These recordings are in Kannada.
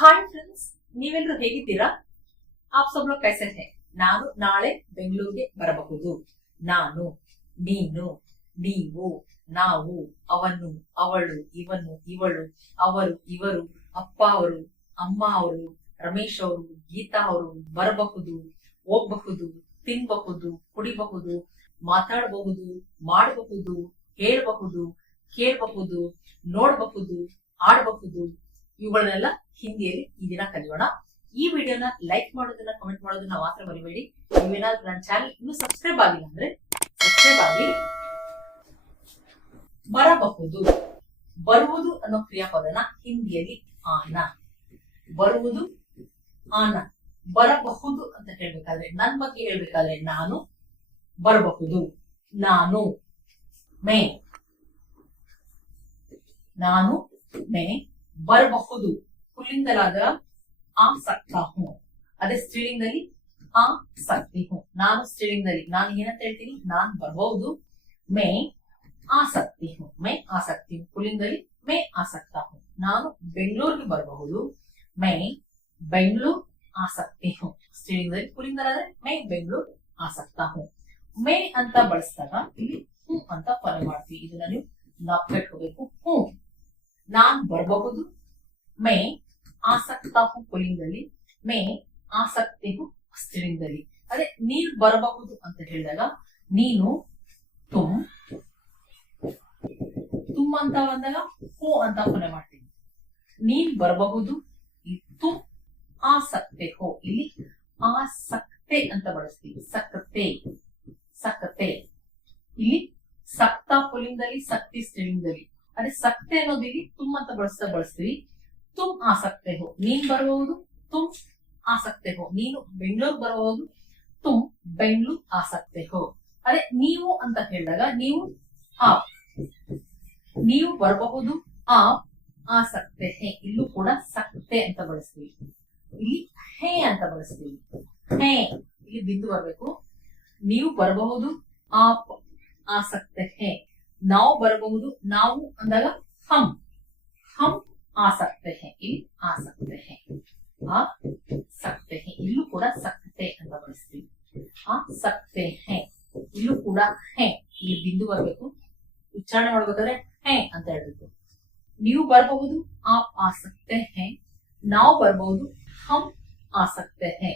ಹಾಯ್ ಫ್ರೆಂಡ್ಸ್, ನೀವೆಲ್ಲರೂ ಹೇಗಿದ್ದೀರಾ? ಆಪ್ ಸಬ್ ಲೋಗ್ ಕೈಸೆ ಹೈ? ನಾನು ನಾಳೆ ಬೆಂಗಳೂರಿಗೆ ಬರಬಹುದು. ನಾನು, ನೀನು, ನೀವು, ನಾವು, ಅವನು, ಅವಳು, ಇವನು, ಇವಳು, ಅವರು, ಇವರು, ಅಪ್ಪ ಅವರು, ಅಮ್ಮ ಅವರು, ರಮೇಶ್ ಅವರು, ಗೀತಾ ಅವರು ಬರಬಹುದು, ಹೋಗಬಹುದು, ತಿನ್ಬಹುದು, ಕುಡಿಬಹುದು, ಮಾತಾಡಬಹುದು, ಮಾಡಬಹುದು, ಹೇಳಬಹುದು, ಕೇಳಬಹುದು, ನೋಡಬಹುದು, ಆಡಬಹುದು. ಇವುಗಳನ್ನೆಲ್ಲ ಹಿಂದಿಯಲ್ಲಿ ಈ ದಿನ ಕಲಿಯೋಣ. ಈ ವಿಡಿಯೋನ ಲೈಕ್ ಮಾಡೋದನ್ನ, ಕಮೆಂಟ್ ಮಾಡೋದನ್ನ ಮಾತ್ರ ಮರಿಬೇಡಿ. ನೀವೇನಾದ್ರೂ ನನ್ನ ಚಾನೆಲ್ ಇನ್ನೂ ಸಬ್ಸ್ಕ್ರೈಬ್ ಆಗಿಲ್ಲ ಅಂದ್ರೆ ಸಬ್ಸ್ಕ್ರೈಬ್ ಆಗಿ. ಬರಬಹುದು, ಬರುವುದು ಅನ್ನೋ ಕ್ರಿಯಾಪದನ ಹಿಂದಿಯಲ್ಲಿ ಆನ. ಬರುವುದು ಆನ. ಬರಬಹುದು ಅಂತ ಹೇಳ್ಬೇಕಾದ್ರೆ, ನನ್ ಬಗ್ಗೆ ಹೇಳ್ಬೇಕಾದ್ರೆ ನಾನು ಬರಬಹುದು, ನಾನು ಮೇ, ನಾನು ಮೇ ಬರಬಹುದು. ಪುಲ್ಲಿಂಗಲಾದ ಆ ಸಕ್ತಾ ಹೂ, ಅದೇ ಸ್ತ್ರೀಲಿಂಗದಲ್ಲಿ ಆ ಸಕ್ತಿ ಹೂ. ನಾನು ಸ್ತ್ರೀಲಿಂಗದಲ್ಲಿ ನಾನು ಏನಂತ ಹೇಳ್ತೀನಿ, ನಾನ್ ಬರಬಹುದು. ಮೇ ಆಸಕ್ತಿ ಹೂ, ಮೇ ಆಸಕ್ತಿ ಹೂ. ಪುಲ್ಲಿಂಗದಲ್ಲಿ ಮೇ ಆಸಕ್ತಾ ಹೂ. ನಾನು ಬೆಂಗಳೂರಿಗೆ ಬರಬಹುದು. ಮೇ ಬೆಂಗಳೂರು ಆಸಕ್ತಿ ಹೂ. ಸ್ತ್ರೀಲಿಂಗದಲ್ಲಿ ಪುಲ್ಲಿಂಗಲಾದ್ರೆ ಮೇ ಬೆಂಗಳೂರು ಆಸಕ್ತಾ ಹೂ. ಮೇ ಅಂತ ಬಳಸಿದಾಗ ಇಲ್ಲಿ ಹೂ ಅಂತ ಪದ ಮಾಡ್ತೀವಿ. ಇದನ್ನ ನೀವು ನಾಪ್ಪಿಟ್ಕೋಬೇಕು. ಹೂ, ನಾನ್ ಬರಬಹುದು. ಮೇ ಆಸಕ್ತಾ ಹೂ ಪುಲ್ಲಿಂಗದಲ್ಲಿ, ಮೇ ಆಸಕ್ತಿ ಹೂ ಸ್ತ್ರೀಲಿಂಗದಲ್ಲಿ. ಅದೇ ನೀನ್ ಬರಬಹುದು ಅಂತ ಹೇಳಿದಾಗ ನೀನು ತುಮ್, ತುಮ್ ಅಂತ ಬಂದಾಗ ಹೂ ಅಂತ ಕೊನೆ ಮಾಡ್ತೀವಿ. ನೀನ್ ಬರಬಹುದು. ತುಮ್ ಆಸಕ್ತೆ ಹೋ, ಇಲ್ಲಿ ಆಸಕ್ತೆ ಅಂತ ಬಳಸ್ತೀವಿ. ಸಕ್ತೆ, ಸಕ್ತೆ. ಇಲ್ಲಿ ಸಕ್ತಾ ಪುಲ್ಲಿಂಗದಲ್ಲಿ, ಸಕ್ತಿ ಸ್ತ್ರೀಲಿಂಗದಲ್ಲಿ. ಅದೇ ಸಕ್ತೆ ಅನ್ನೋದು ಇಲ್ಲಿ ತುಮ್ ಅಂತ ಬಳಸ್ತೀವಿ. ತುಮ್ ಆಸಕ್ತೆ ಹೋ, ನೀನ್ ಬರಬಹುದು. ತುಮ್ ಆಸಕ್ತೆ ಹೋ, ನೀನು ಬೆಂಗಳೂರು ಬರಬಹುದು. ತುಮ್ ಬೆಂಗಳೂರು ಆಸಕ್ತೆ ಹೋ. ಅದೇ ನೀವು ಅಂತ ಹೇಳಿದಾಗ ನೀವು ಆಪ್, ನೀವು ಬರಬಹುದು. ಆಪ್ ಆಸಕ್ತೆ ಹೇ, ಇಲ್ಲೂ ಕೂಡ ಸಕ್ತೆ ಅಂತ ಬಳಸ್ತೀವಿ. ಇಲ್ಲಿ ಹೇ ಅಂತ ಬಳಸ್ತೀವಿ. ಹೇ, ಇಲ್ಲಿ ಬಿಂದು ಬರಬೇಕು. ನೀವು ಬರಬಹುದು. ಆಪ್ ಆಸಕ್ತೆ ಹೇ. ನಾವು ಬರಬಹುದು. ನಾವು ಅಂದಾಗ ಹಮ್, ಹಮ್ ಆಸಕ್ತೆ ಹೇ. ಇಲ್ಲಿ ಆಸಕ್ತೆ ಹೇ, ಆ ಸಕ್ತೆ ಹೇ. ಇಲ್ಲೂ ಕೂಡ ಸಕ್ತೆ ಅಂತ ಬಳಸ್ತೀವಿ. ಆ ಸಕ್ತೆ ಹೇ, ಇಲ್ಲೂ ಕೂಡ ಹೇ. ಇಲ್ಲಿ ಬಿಂದು ಬರಬೇಕು. ಉಚ್ಚಾರಣೆ ಮಾಡ್ಬೇಕಾದ್ರೆ ಹೇ ಅಂತ ಹೇಳ್ಬೇಕು. ನೀವು ಬರಬಹುದು. ಆಪ್ ಆಸಕ್ತೆ ಹೇ. ನಾವು ಬರಬಹುದು. ಹಮ್ ಆಸಕ್ತೆ ಹೇ.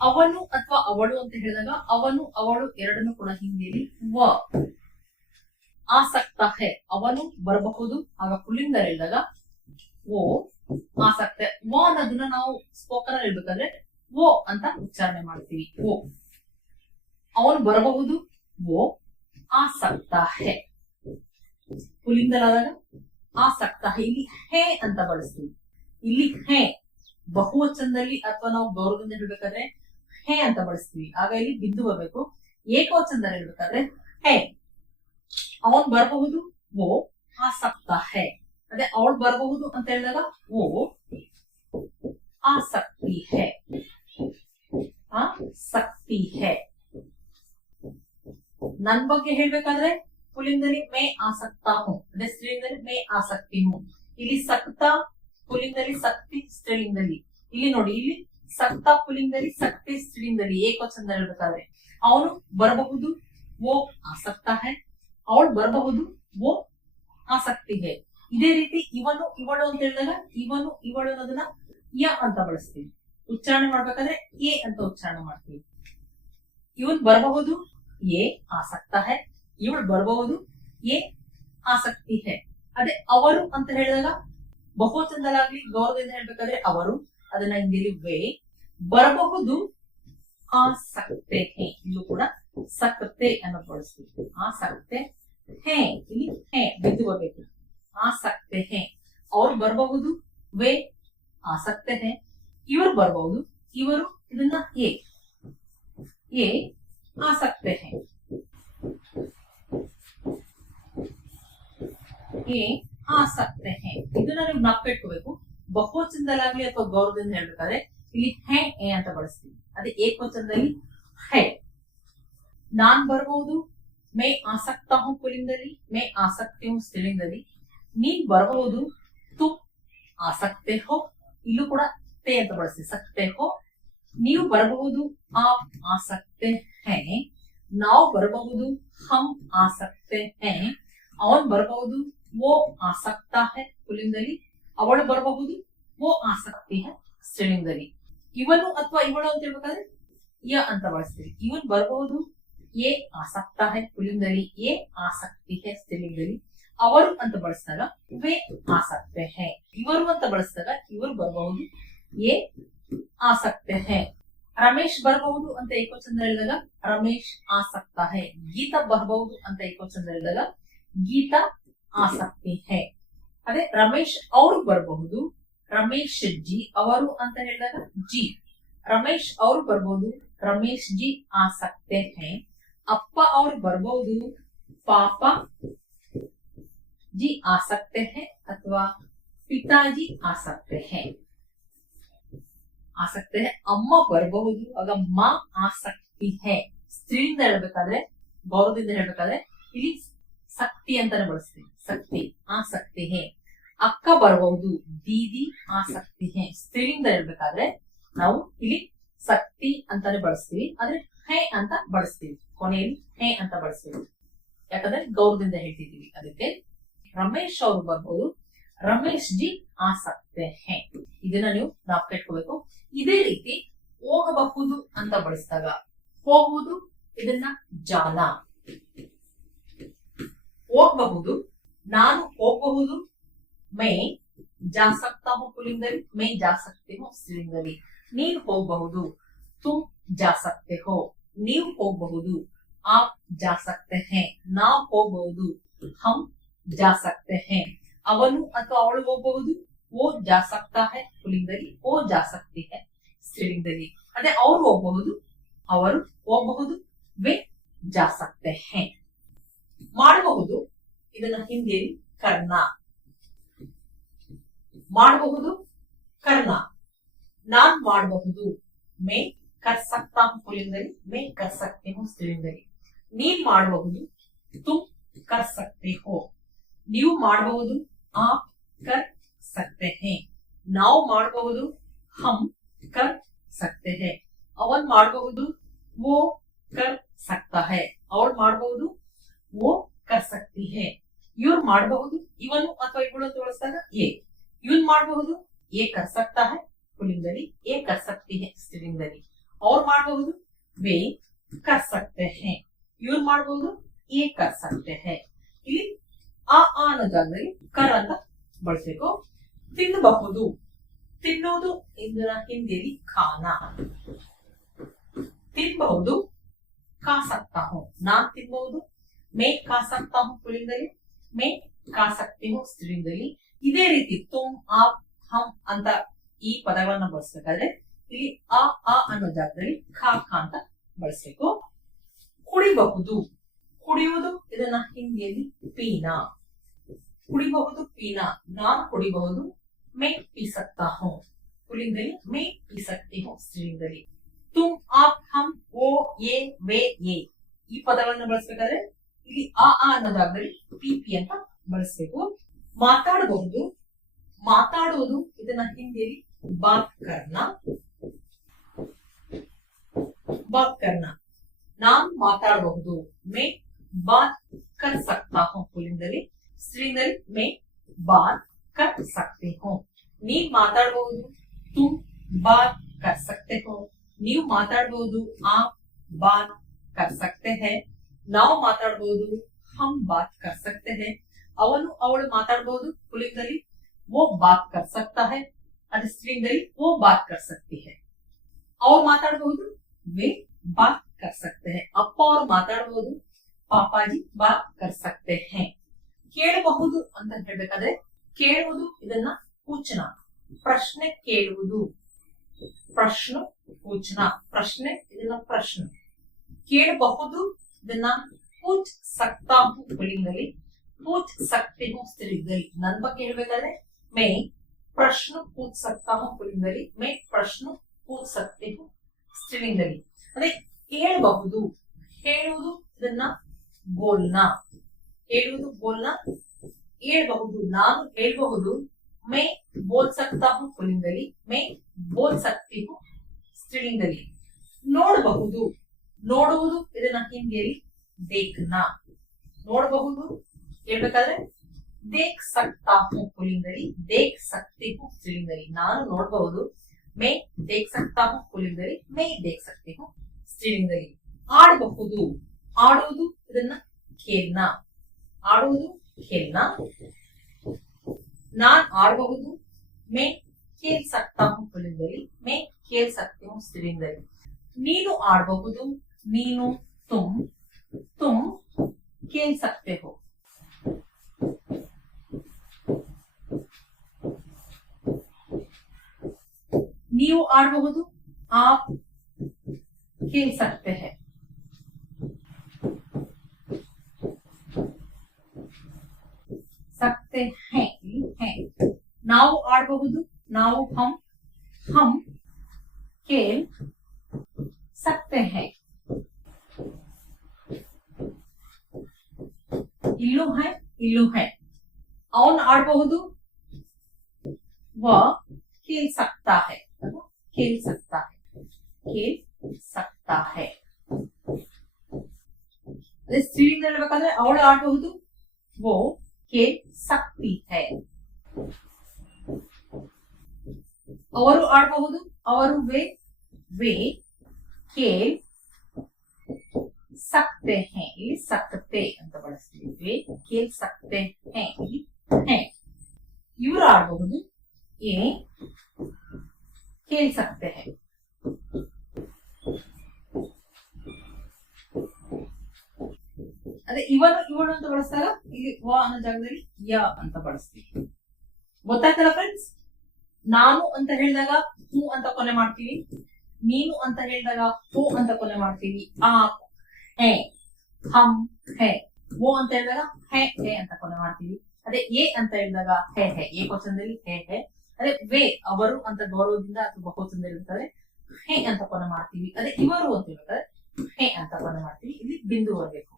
ಅವನು ಅಥವಾ ಅವಳು ಅಂತ ಹೇಳಿದಾಗ ಅವನು ಅವಳು ಎರಡನ್ನು ಕೂಡ ಹಿಂದಿಯಲ್ಲಿ ವ. ಆಸಕ್ತ ಹೇ, ಅವನು ಬರಬಹುದು. ಆಗ ಪುಲ್ಲಿಂಗ ಹೇಳಿದಾಗ ಓ ಆಸಕ್ತೆ. ಓ ಅನ್ನೋದನ್ನ ನಾವು ಸ್ಪೋಕನ್ ಅಲ್ಲಿ ಹೇಳ್ಬೇಕಾದ್ರೆ ಓ ಅಂತ ಉಚ್ಚಾರಣೆ ಮಾಡ್ತೀವಿ. ಓ, ಅವನು ಬರಬಹುದು. ಓ ಆಸಕ್ತ ಹೇ. ಪುಲ್ಲಿಂಗಲಾದಾಗ ಆಸಕ್ತ ಹೇ. ಇಲ್ಲಿ ಹೇ ಅಂತ ಬಳಸ್ತೀವಿ. ಇಲ್ಲಿ ಹೇ ಬಹುವಚನದಲ್ಲಿ ಅಥವಾ ನಾವು ಗೌರವದಿಂದ ಹೇಳ್ಬೇಕಾದ್ರೆ ಹೇ ಅಂತ ಬಳಸ್ತೀವಿ. ಆಗ ಇಲ್ಲಿ ಬಿಂದು ಬರಬೇಕು. ಏಕವಚನದಲ್ಲಿ ಹೇಳ್ಬೇಕಾದ್ರೆ ಹೇ. ಅವನ್ ಬರಬಹುದು. ಓ ಆಸಕ್ತ ಹೇ. ಅದೇ ಅವಳು ಬರಬಹುದು ಅಂತ ಹೇಳಿದಾಗ ಓ ಆಸಕ್ತಿ ಹೇ, ಆಸಕ್ತಿ ಹೇ. ನನ್ ಬಗ್ಗೆ ಹೇಳ್ಬೇಕಾದ್ರೆ ಪುಲ್ಲಿಂಗದಲ್ಲಿ ಮೇ ಆಸಕ್ತಾ ಹೂ, ಅದೇ ಸ್ತ್ರೀಲಿಂಗದಲ್ಲಿ ಮೇ ಆಸಕ್ತಿ ಹೂ. ಇಲ್ಲಿ ಸಕ್ತಾ ಪುಲ್ಲಿಂಗದಲ್ಲಿ, ಸಕ್ತಿ ಸ್ತ್ರೀಲಿಂಗದಲ್ಲಿ. ಇಲ್ಲಿ ನೋಡಿ, ಇಲ್ಲಿ ಸಕ್ತಾ ಪುಲ್ಲಿಂಗದಲ್ಲಿ, ಸಕ್ತಿ ಸ್ತ್ರೀಲಿಂಗದಲ್ಲಿ. ಏಕವಚನದಲ್ಲಿ ಹೇಳ್ಬೇಕಾದ್ರೆ ಅವನು ಬರಬಹುದು. ಓ ಆಸಕ್ತ ಹೇ. ಅವಳು ಬರಬಹುದು. ಓ ಆಸಕ್ತಿ ಹೇ. ಇದೇ ರೀತಿ ಇವನು ಇವಳು ಅಂತ ಹೇಳಿದಾಗ ಇವನು ಇವಳು ಅನ್ನೋದನ್ನ ಯ ಅಂತ ಬಳಸ್ತೀವಿ. ಉಚ್ಚಾರಣೆ ಮಾಡ್ಬೇಕಾದ್ರೆ ಎ ಅಂತ ಉಚ್ಚಾರಣೆ ಮಾಡ್ತೀವಿ. ಇವನ್ ಬರಬಹುದು. ಎ ಆಸಕ್ತ ಹೇ. ಇವಳು ಬರಬಹುದು. ಎ ಆಸಕ್ತಿ ಹೇ. ಅದೇ ಅವರು ಅಂತ ಹೇಳಿದಾಗ ಬಹುವಚನದಲ್ಲಾಗ್ಲಿ ಗೌರವದಿಂದ ಹೇಳ್ಬೇಕಾದ್ರೆ ಅವರು, ಅದನ್ನ ಹಿಂದಿಯಲ್ಲಿ ವೇ. ಬರಬಹುದು. ಆಸಕ್ತೆ ಹೇ. ಇಲ್ಲೂ ಕೂಡ ಸಕ್ತೆ ಅನ್ನು ಬಳಸ್ತೀವಿ. ಆಸಕ್ತೆ ಹೇ. ಇಲ್ಲಿ ಹೇ ಬಿದ್ದು ಬರಬೇಕು. ಆಸಕ್ತೆ ಹೇ. ಅವ್ರು ಬರಬಹುದು. ವೇ ಆಸಕ್ತೆ ಹೇ. ಇವರು ಬರಬಹುದು. ಇವರು, ಇದನ್ನ ಎ ಆಸಕ್ತೆ ಹೇ. ಎ ಆಸಕ್ತೆ ಹೇ. ಇದನ್ನ ನೀವು ನಾಪ್ಪಿಟ್ಕೋಬೇಕು. ಬಹುವಚನದಲ್ಲಾಗ್ಲಿ ಅಥವಾ ಗೌರವದಿಂದ ಹೇಳ್ಬೇಕಾದ್ರೆ ಇಲ್ಲಿ ಹೇ ಎ ಅಂತ ಬಳಸ್ತೀವಿ. ಅದೇ ಏಕವಚನದಲ್ಲಿ ಹೇ. ನಾನ್ ಬರಬಹುದು. ಮೇ ಆಸಕ್ತಾ ಹೂ ಪುಲ್ಲಿಂಗದಲ್ಲಿ, ಮೇ ಆಸಕ್ತಿ ಹೂ ಸ್ತ್ರೀಲಿಂಗದಲ್ಲಿ. ನೀನ್ ಬರಬಹುದು. ತುಮ್ ಆಸಕ್ತೆ ಹೋ. ಇಲ್ಲೂ ಕೂಡ ತೇ ಅಂತ ಬಳಸ್ತೀವಿ. ಸಕ್ತೆ ಹೋ, ನೀವು ಬರಬಹುದು ಆಪ್ ಆ ಸಕ್ತೆ ಹೇ, ನಾವು ಬರಬಹುದು ಹಮ್ ಆ ಸಕ್ತೆ ಹೇ, ಅವನ್ ಬರಬಹುದು ವೋ ಆ ಸಕ್ತಾ ಹೇ ಪುಲ್ಲಿಂಗದಲ್ಲಿ, ಅವಳು ಬರಬಹುದು ವೋ ಆಸಕ್ತಿ ಹೇ ಸ್ತ್ರೀಲಿಂಗದಲ್ಲಿ. ಇವನು ಅಥವಾ ಇವಳು ಅಂತ ಹೇಳ್ಬೇಕಾದ್ರೆ ಯ ಅಂತ ಬಳಸ್ತೀವಿ. ಇವನ್ ಬರಬಹುದು ಎ ಆಸಕ್ತಾ ಹೇ ಪುಲ್ಲಿಂಗದಲ್ಲಿ, ಎ ಆಸಕ್ತಿ ಹೇ ಸ್ತ್ರೀಲಿಂಗದಲ್ಲಿ. ಅವರು ಅಂತ ಬಳಸಿದಾಗ ವೇ ಆಸಕ್ತೆ ಹೇ. ಇವರು ಅಂತ ಬಳಸಿದಾಗ ಇವರು ಬರಬಹುದು ಎ ಆಸಕ್ತೆ ಹೇ. ರಮೇಶ್ ಬರಬಹುದು ಅಂತ ಏಕವಚನ ಹೇಳಿದಾಗ ರಮೇಶ್ ಆಸಕ್ತ ಹೇ. ಗೀತಾ ಬರಬಹುದು ಅಂತ ಏಕವಚನ ಹೇಳಿದಾಗ ಗೀತಾ ಆಸಕ್ತಿ ಹೇ. ಅದೇ ರಮೇಶ್ ಅವರು ಬರಬಹುದು, ರಮೇಶ್ ಜಿ ಅವರು ಅಂತ ಹೇಳಿದಾಗ ಜಿ. ರಮೇಶ್ ಅವರು ಬರಬಹುದು, ರಮೇಶ್ ಜಿ ಆಸಕ್ತೆ ಹೇ. ಅಪ್ಪ ಅವರು ಬರಬಹುದು, ಪಾಪ जी आ सकते हैं ಅಥವಾ ಪಿತಾಜಿ ಆ सकते हैं. ಆಸಕ್ತಿ ಹೇ. ಅಮ್ಮ ಬರಬಹುದು, ಆಗ ಮಾ ಆಸಕ್ತಿ ಹೇ. ಸ್ತ್ರೀಯಿಂದ ಹೇಳ್ಬೇಕಾದ್ರೆ, ಗೌರವದಿಂದ ಹೇಳ್ಬೇಕಾದ್ರೆ ಇಲ್ಲಿ ಶಕ್ತಿ ಅಂತಾನೆ ಬಳಸ್ತೀವಿ. ಶಕ್ತಿ ಆಸಕ್ತಿ ಹೇ. ಅಕ್ಕ ಬರಬಹುದು, ದೀದಿ ಆಸಕ್ತಿ ಹೇ. ಸ್ತ್ರೀಯಿಂದ ಹೇಳ್ಬೇಕಾದ್ರೆ ನಾವು ಇಲ್ಲಿ ಶಕ್ತಿ ಅಂತಾನೆ ಬಳಸ್ತೀವಿ, ಆದ್ರೆ ಹೇ ಅಂತ ಬಳಸ್ತೀವಿ. ಕೊನೆಯಲ್ಲಿ ಹೇ ಅಂತ ಬಳಸ್ತೀವಿ, ಯಾಕಂದ್ರೆ ಗೌರವದಿಂದ ಹೇಳ್ತಿದೀವಿ ಅದಕ್ಕೆ. ರಮೇಶ್ ಅವರು ಬರ್ಬೋದು, ರಮೇಶ್ ಜಿ ಆಸಕ್ತೆ ಹೇ. ಇದನ್ನ ನೀವು ಜ್ಞಾಪಕ ಇಟ್ಕೋಬೇಕು. ಇದೇ ರೀತಿ ಹೋಗಬಹುದು ಅಂತ ಬಳಸಿದಾಗ ಹೋಗುವುದು, ಇದನ್ನ ಜಾನ. ಹೋಗಬಹುದು, ನಾನು ಹೋಗಬಹುದು ಮೇ ಜಾ ಸಕ್ತಾ ಹೂಂ ಪುಲ್ಲಿಂಗದಲ್ಲಿ, ಮೇ ಜಾ ಸಕ್ತೆ ಹೋ ಸ್ತ್ರೀಲಿಂಗದಲ್ಲಿ. ನೀನ್ ಹೋಗಬಹುದು, ತುಮ್ ಜಾ ಸಕ್ತೆ ಹೋ. ನೀವು ಹೋಗಬಹುದು, ಆಪ್ ಜಾ ಸಕ್ತೆ ಹೇ. ನಾವು ಹೋಗಬಹುದು, ಹಮ್ ಜಾ ಸಕ್ತೆ ಹೇ. ಅವನು ಅಥವಾ ಅವಳು ಹೋಗಬಹುದು, ಓ ಜಾ ಸಕ್ತಾ ಹೇ ಪುಲ್ಲಿಂಗದಲ್ಲಿ, ಓ ಜಾ ಸಕ್ತಿ ಹೇ ಸ್ತ್ರೀಲಿಂಗದಲ್ಲಿ. ಅದೇ ಅವ್ರು ಹೋಗಬಹುದು, ಅವರು ಹೋಗಬಹುದು, ವೇ ಜಾ ಸಕ್ತೆ ಹೇ. ಮಾಡಬಹುದು, ಇದನ್ನ ಹಿಂದಿಯಲ್ಲಿ ಕರ್ಣ. ಮಾಡಬಹುದು ಕರ್ಣ. ನಾನ್ ಮಾಡಬಹುದು, ಮೇ ಕರ್ ಸಕ್ತಾ ಹೂಂ ಪುಲ್ಲಿಂಗದಲ್ಲಿ, ಮೇ ಕರ್ ಸಕ್ತಿ ಹೂಂ ಸ್ತ್ರೀಲಿಂಗದಲ್ಲಿ. ನೀನ್ ಮಾಡಬಹುದು, ತುಮ್ ಕರ್ ಸಕ್ತೆ ಹೋ. ನೀವು ಮಾಡಬಹುದು, ಆಪ್ ಕರ್ ಸಕ್ತೆ ಹೇ. ನಾವು ಮಾಡಬಹುದು, ಹಮ್ ಕರ್ ಸಕ್ತೆ ಹೇ. ಅವನ್ ಮಾಡಬಹುದು, ವೋ ಕರ್ ಸಕ್ತಾ ಹೇ. ಅವಳು ಮಾಡಬಹುದು, ವೋ ಕರ್ ಸಕ್ತಿ ಹೇ. ಇವ್ರು ಮಾಡಬಹುದು, ಇವನು ಅಥವಾ ಇವಳು ಅಂತ ಬಳಸಿದಾಗ ಎ. ಇವನ್ ಮಾಡಬಹುದು, ಎ ಕರ್ ಸಕ್ತಾ ಹೇ ಪುಲ್ಲಿಂಗದಲ್ಲಿ, ಎ ಕರ್ ಸಕ್ತಿ ಹೇ ಸ್ತ್ರೀಲಿಂಗದಲ್ಲಿ. ಅವ್ರು ಮಾಡಬಹುದು, ವೇ ಕರ್ ಸಕ್ತೆ ಹೇ. ಇವ್ರು ಮಾಡಬಹುದು, ಎ ಕರ್ ಸಕ್ತೆ ಹೇ. ಇಲ್ಲಿ ಆ ಅನ್ನೋ ಜಾಗದಲ್ಲಿ ಕರ್ ಅಂತ ಬಳಸಬೇಕು. ತಿನ್ನಬಹುದು, ತಿನ್ನೋದು ಇದರ ಹಿಂದಿಯಲ್ಲಿ ಖಾನ. ತಿನ್ನಬಹುದು, ಖಾ ಸಕ್ತಾ ಹೂಂ. ನಾನ್ ತಿನ್ನಬಹುದು, ಮೇ ಖಾ ಸಕ್ತಾ ಹೂಂ ಪುಲ್ಲಿಂಗದಲ್ಲಿ, ಮೇ ಖಾ ಸಕ್ತಿ ಹೂಂ ಸ್ತ್ರೀಲಿಂಗದಲ್ಲಿ. ಇದೇ ರೀತಿ ತುಮ್ ಆಪ್ ಹಮ್ ಅಂತ ಈ ಪದಗಳನ್ನ ಬಳಸಬೇಕಾದ್ರೆ ಇಲ್ಲಿ ಆ ಅನ್ನೋ ಜಾಗದಲ್ಲಿ ಖಾ ಖಾ ಅಂತ ಬಳಸಬೇಕು. ಕುಡಿಬಹುದು, ಕುಡಿಯುವುದು ಇದನ್ನ ಹಿಂದಿಯಲ್ಲಿ ಪೀನಾ. ಕುಡಿಬಹುದು ಪೀನಾ. ನಾನ್ ಕುಡಿಬಹುದು, ಮೇ ಪೀ ಸಕ್ತಾ ಹೂಂ ಪುಲ್ಲಿಂಗದಲ್ಲಿ, ಮೇ ಪೀ ಸಕ್ತಿ ಹೂಂ ಸ್ತ್ರೀಲಿಂಗದಲ್ಲಿ. ತುಮ್ ಆಪ್ ಹಮ್ ಓ ಎ ವೇ ಎ ಈ ಪದಗಳನ್ನ ಬಳಸಬೇಕಾದ್ರೆ ಇಲ್ಲಿ ಆ ಅನ್ನೋ ಜಾಗದಲ್ಲಿ ಪಿ ಪಿ ಅಂತ ಬಳಸಬೇಕು. ಮಾತಾಡಬಹುದು, ಮಾತಾಡುವುದು ಇದನ್ನ ಹಿಂದಿಯಲ್ಲಿ ಬಾತ್ ಕರ್ನ. ಬಾತ್ ಕರ್ನ. ನಾನ್ ಮಾತಾಡಬಹುದು, ಮೇ ಬಾತ್ ಕರ್ ಸಕ್ತಾ ಹೂಂ ಪುಲ್ಲಿಂಗದಲ್ಲಿ, ಸ್ತ್ರೀಲಿಂಗದಲ್ಲಿ ಮೇ ಬಾತ್ ಕರ್ ಸಕ್ತಿ ಹೂಂ. ನೀವ್ ಮಾತಾಡಬಹುದು, ತುಮ್ ಬಾತ್ ಕರ್ ಸಕ್ತೆ ಹೋ. ನೀವು ಮಾತಾಡಬಹುದು, ಆಪ್ ಬಾತ್ ಕರ್ ಸಕ್ತೆ ಹೇ. ನಾವು ಮಾತಾಡಬಹುದು, ಹಮ್ ಬಾತ್ ಕರ್ ಸಕ್ತೆ ಹೇ. ಅವನು ಅವಳು ಮಾತಾಡಬಹುದು, ಪುಲ್ಲಿಂಗದಲ್ಲಿ वो बात कर सकता है, अरे स्त्रीलिंगದಲ್ಲಿ वो बात कर सकती है. ಅವ್ರು ಮಾತಾಡಬಹುದು, वे बात कर सकते हैं. ಅಪ್ಪ ಅವರು ಮಾತಾಡಬಹುದು, ಪಾಪಾಜಿ ಬಾತ್ ಕರ್ ಸಕ್ತೆ ಹೇ. ಕೇಳಬಹುದು ಅಂತ ಹೇಳ್ಬೇಕಾದ್ರೆ ಕೇಳುವುದು ಇದನ್ನ ಪೂಚನ. ಪ್ರಶ್ನೆ ಕೇಳುವುದು, ಪ್ರಶ್ನೆ ಪೂಚನ. ಪ್ರಶ್ನೆ ಇದನ್ನ ಪ್ರಶ್ನೆ. ಕೇಳಬಹುದು ಇದನ್ನ ಪೂಚ್ ಸಕ್ತಾ ಹೂಂ ಪುಲ್ಲಿಂಗದಲ್ಲಿ, ಪೂಚ್ ಸಕ್ತಿ ಹೂಂ ಸ್ತ್ರೀಲಿಂಗದಲ್ಲಿ. ನನ್ ಬಗ್ಗೆ ಹೇಳ್ಬೇಕಾದ್ರೆ ಮೇ ಪ್ರಶ್ನೆ ಪೂಚ್ ಸಕ್ತಾ ಹೂಂ ಪುಲ್ಲಿಂಗದಲ್ಲಿ, ಮೇ ಪ್ರಶ್ನೆ ಪೂಚ್ ಸಕ್ತಿ ಹೂಂ ಸ್ತ್ರೀಲಿಂಗದಲ್ಲಿ. ಅದೇ ಹೇಳಬಹುದು, ಹೇಳುವುದು ಇದನ್ನ ಬೋಲ್ನಾ. ಹೇಳುವುದು ಬೋಲ್ನಾ. ಹೇಳ್ಬಹುದು, ನಾನು ಹೇಳ್ಬಹುದು, ಮೇ ಬೋಲ್ ಸಕ್ತಾ ಹೂಂ ಪುಲ್ಲಿಂಗದಲ್ಲಿ, ನೋಡಬಹುದನ್ನ, ನೋಡಬಹುದು ಹೇಳ್ಬೇಕಾದ್ರೆ ದೇಖ್ ಸಕ್ತಾ ಹೂಂ ಪುಲ್ಲಿಂಗದಲ್ಲಿ, ದೇಖ್ ಸಕ್ತಿ ಹೂಂ ಸ್ತ್ರೀಲಿಂಗದಲ್ಲಿ, ನಾನು ನೋಡಬಹುದು. ಮೇ ದೇಖ್ ಸಕ್ತಾ ಹೂಂ ಪುಲ್ಲಿಂಗದಲ್ಲಿ, ಮೇ ದೇಖ್ ಸಕ್ತಿ ಹೂಂ ಸ್ತ್ರೀಲಿಂಗದಲ್ಲಿ. ಆಡಬಹುದು, ಆಡುವುದು ಇದನ್ನ ಖೇಲ್ನಾ, ಆಡುವುದು ಖೇಲ್ನಾ. ನಾನ್ ಆಡಬಹುದು. ಮೇ ಖೇಲ್ ಸಕ್ತಾ ಹೂಂ ಪುಲ್ಲಿಂಗದಲ್ಲಿ, ಮೇ ಖೇಲ್ ಸಕ್ತಿ ಹೂಂ ಸ್ತ್ರೀಲಿಂಗದಲ್ಲಿ. ನೀನು ಆಡಬಹುದು, ನೀನು ತುಮ್, ತುಮ್ ಖೇಲ್ ಸಕ್ತೆ ಹೋ. ನೀವು ಆಡಬಹುದು, ಆಪ್ खेल सकते हैं. सकते हैं हैं. ನಾವು ಆಡಬಹುದು, ನಾವು हम खेल सकते हैं. ಇಲ್ಲೂ है, ಇಲ್ಲೂ है. ಅವನು ಆಡಬಹುದು, वह खेल सकता है, खेल सकता है, खेल सकता है. ಅದೇ ಸ್ತ್ರೀಲಿಂಗ ಹೇಳ್ಬೇಕಾದ್ರೆ ಅವಳು ಆಡಬಹುದು, वो खेल सकती है. ಅವರು ಆಡಬಹುದು, ಅವರು वे खेल सकते हैं. ಇಲ್ಲಿ सकते ಅಂತ ಬಳಸ್ತೀವಿ. वे खेल सकते हैं ಇಲ್ಲಿ हैं. ಇವರು ಆಡಬಹುದು, ये खेल सकते हैं. ಅದೇ ಇವನು ಇವಳು ಅಂತ ಬಳಸಿದಾಗ ಇಲ್ಲಿ ವ ಅನ್ನೋ ಜಾಗದಲ್ಲಿ ಯ ಅಂತ ಬಳಸ್ತೀವಿ. ಗೊತ್ತಾಯ್ತಲ್ಲ ಫ್ರೆಂಡ್ಸ್? ನಾನು ಅಂತ ಹೇಳಿದಾಗ ಹೂ ಅಂತ ಕೊನೆ ಮಾಡ್ತೀವಿ, ನೀನು ಅಂತ ಹೇಳಿದಾಗ ಹೋ ಅಂತ ಕೊನೆ ಮಾಡ್ತೀವಿ. ಆಪ್ ಹೇ, ಹಮ್ ಹೇ. ಓ ಅಂತ ಹೇಳಿದಾಗ ಹೇ ಹೇ ಅಂತ ಕೊನೆ ಮಾಡ್ತೀವಿ. ಅದೇ ಎ ಅಂತ ಹೇಳಿದಾಗ ಹೇ ಹೇ, ಏಕವಚನದಲ್ಲಿ ಹೇ ಹೇ. ಅದೇ ವೇ ಅವರು ಅಂತ ಗೌರವದಿಂದ ಅಥವಾ ಬಹುವಚನದಲ್ಲಿ ಇರ್ತದೆ, ಹೇ ಅಂತ ಕೊನೆ ಮಾಡ್ತೀವಿ. ಅದೇ ಇವರು ಅಂತ ಹೇಳಿದ್ರೆ ಹೇ ಅಂತ ಕೊನೆ ಮಾಡ್ತೀವಿ. ಇಲ್ಲಿ ಬಿಂದು ಬರಬೇಕು.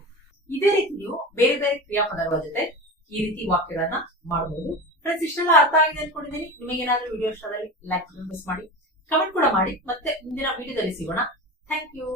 ಇದೇ ರೀತಿ ನೀವು ಬೇರೆ ಬೇರೆ ಕ್ರಿಯಾಪದಗಳ ಜೊತೆ ಈ ರೀತಿ ವಾಕ್ಯಗಳನ್ನ ಮಾಡಬಹುದು. ಫ್ರೆಂಡ್ಸ್, ಇಷ್ಟೆಲ್ಲ ಅರ್ಥ ಆಗಿದೆ ಅನ್ಕೊಂಡಿದ್ದೀನಿ. ನಿಮಗೇನಾದ್ರೂ ವಿಡಿಯೋ ಇಷ್ಟದಲ್ಲಿ ಲೈಕ್ ಮಾಡಿ, ಕಮೆಂಟ್ ಕೂಡ ಮಾಡಿ. ಮತ್ತೆ ಮುಂದಿನ ವಿಡಿಯೋದಲ್ಲಿ ಸಿಗೋಣ. Thank you.